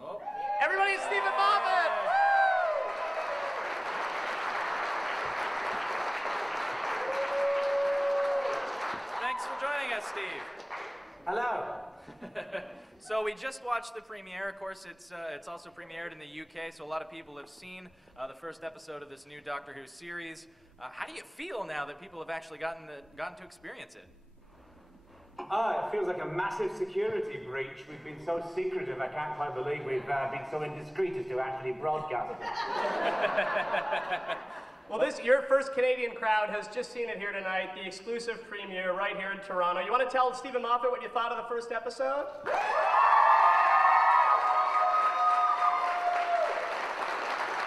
Oh. Everybody, it's Steven Moffat! Thanks for joining us, Steve. Hello. So we just watched the premiere. Of course, it's also premiered in the UK, so a lot of people have seen the first episode of this new Doctor Who series. How do you feel now that people have actually gotten to experience it? It feels like a massive security breach. We've been so secretive, I can't quite believe we've been so indiscreet as to actually broadcast it. Well, your first Canadian crowd has just seen it here tonight, the exclusive premiere right here in Toronto. You want to tell Steven Moffat what you thought of the first episode?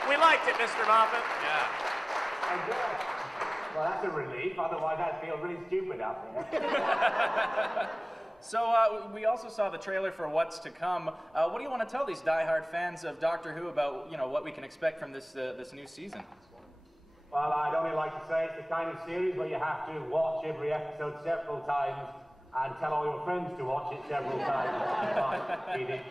We liked it, Mr. Moffat. Yeah. I did. Well, that's a relief. Otherwise, I'd feel really stupid out there. So we also saw the trailer for what's to come. What do you want to tell these diehard fans of Doctor Who about what we can expect from this new season? Well, I'd only like to say it's the kind of series where you have to watch every episode several times and tell all your friends to watch it several times.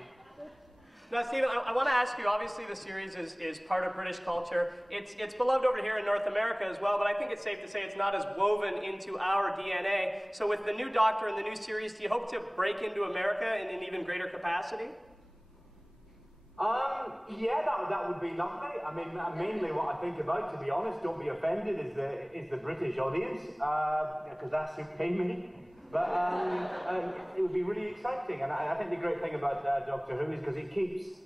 Now, Stephen, I want to ask you, obviously the series is part of British culture. It's beloved over here in North America as well, but I think it's safe to say it's not as woven into our DNA. So with the new Doctor and the new series, do you hope to break into America in an even greater capacity? Yeah, that would be lovely. I mean, mainly what I think about, to be honest, don't be offended, is the British audience, because that suits me. But it would be really exciting, and I think the great thing about Doctor Who is because it keeps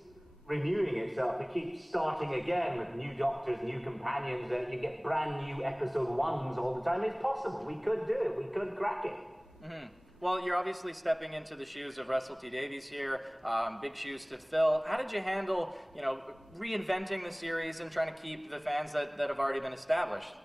renewing itself. It keeps starting again with new Doctors, new companions. You get brand new episode 1s all the time. It's possible. We could do it. We could crack it. Mm-hmm. Well, you're obviously stepping into the shoes of Russell T Davies here. Big shoes to fill. How did you handle, reinventing the series and trying to keep the fans that have already been established?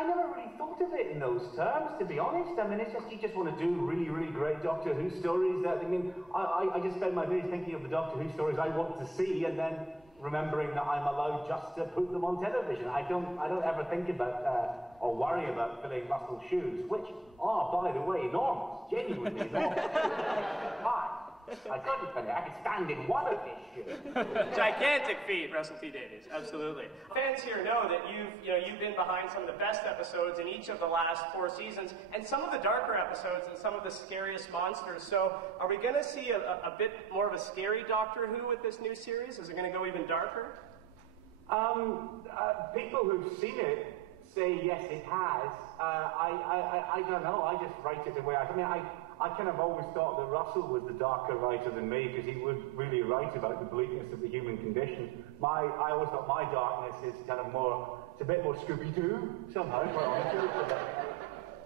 I never really thought of it in those terms, to be honest. I mean, you just want to do really, really great Doctor Who stories. I just spend my days thinking of the Doctor Who stories I want to see, and then remembering that I'm allowed just to put them on television. I don't ever think about or worry about filling Russell's shoes, which are, by the way, enormous, genuinely enormous. Hi. I couldn't finish. I could stand in one of his shoes. Gigantic feat, Russell T Davies. Absolutely. Fans here know that you've been behind some of the best episodes in each of the last 4 seasons, and some of the darker episodes and some of the scariest monsters. So, are we going to see a bit more of a scary Doctor Who with this new series? Is it going to go even darker? People who've seen it say yes, it has. I don't know. I just write it the way I kind of always thought that Russell was the darker writer than me because he would really write about the bleakness of the human condition. I always thought my darkness is kind of it's a bit more Scooby-Doo somehow, quite honestly.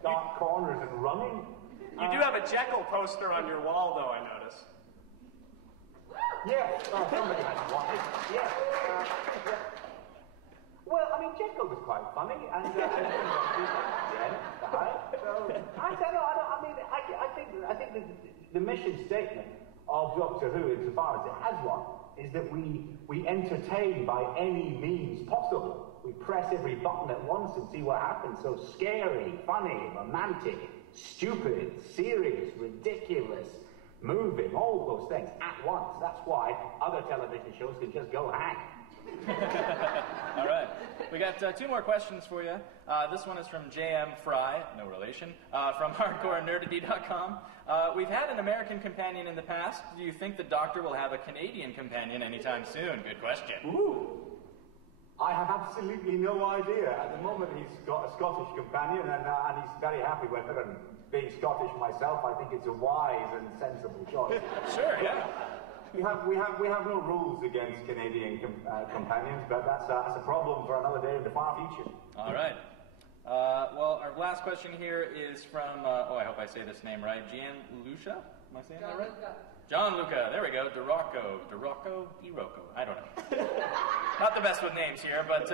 Dark corners and running. You do have a Jekyll poster on your wall, though, I notice. Yes, somebody has one. Yes. Well, I mean, Jekyll was quite funny, and so, I don't know. I think the mission statement of Doctor Who, insofar as it has one, is that we entertain by any means possible. We press every button at once and see what happens. So scary, funny, romantic, stupid, serious, ridiculous, moving, all those things at once. That's why other television shows can just go hang. All right. We got 2 more questions for you. This one is from J.M. Fry, no relation, from hardcorenerdity.com. We've had an American companion in the past. Do you think the Doctor will have a Canadian companion anytime soon? Good question. Ooh. I have absolutely no idea. At the moment, he's got a Scottish companion, and he's very happy with it. And being Scottish myself, I think it's a wise and sensible choice. Sure, yeah. We have no rules against Canadian companions, but that's a problem for another day in the far future. All right. Well, our last question here is from, I hope I say this name right, Gian Lucia? Am I saying that right? John Luca, there we go. DeRocco, I don't know. Not the best with names here, but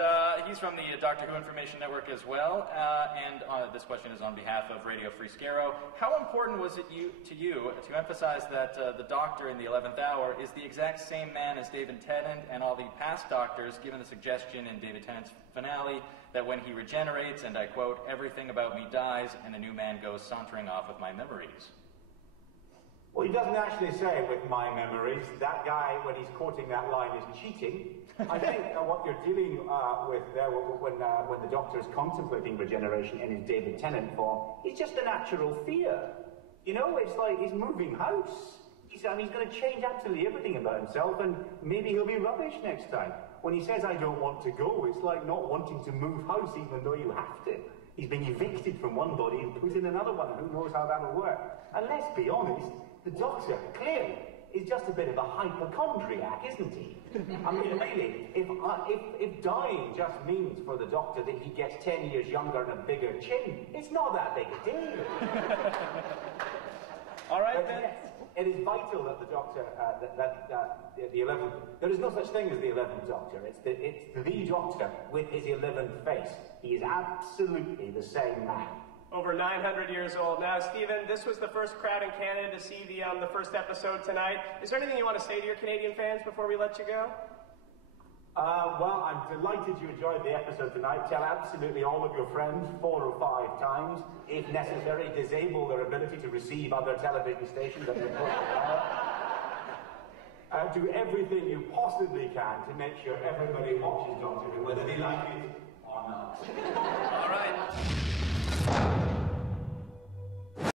he's from the Doctor Who Information Network as well. And this question is on behalf of Radio Free Skaro. How important was it to you to emphasize that the Doctor in the 11th Hour is the exact same man as David Tennant and all the past Doctors, given the suggestion in David Tennant's finale that when he regenerates, and I quote, everything about me dies and a new man goes sauntering off with my memories? Well, he doesn't actually say with my memories. That guy, when he's quoting that line, is cheating. I think what you're dealing with there when the Doctor is contemplating regeneration in his David Tennant form, it's just a natural fear. You know, it's like he's moving house. He's going to change absolutely everything about himself, and maybe he'll be rubbish next time. When he says, I don't want to go, it's like not wanting to move house even though you have to. He's being evicted from one body and put in another one. Who knows how that'll work? And let's be honest, the Doctor, clearly, is just a bit of a hypochondriac, isn't he? I mean, really, if dying just means for the Doctor that he gets 10 years younger and a bigger chin, it's not that big a deal. All right, then. Yes, it is vital that the Doctor, the 11th, there is no such thing as the 11th Doctor. It's the Doctor with his 11th face. He is absolutely the same man. Over 900 years old. Now, Steven, this was the first crowd in Canada to see the first episode tonight. Is there anything you want to say to your Canadian fans before we let you go? Well, I'm delighted you enjoyed the episode tonight. Tell absolutely all of your friends 4 or 5 times. If necessary, disable their ability to receive other television stations. Do everything you possibly can to make sure everybody watches Doctor Who, whether they like it or not. All right.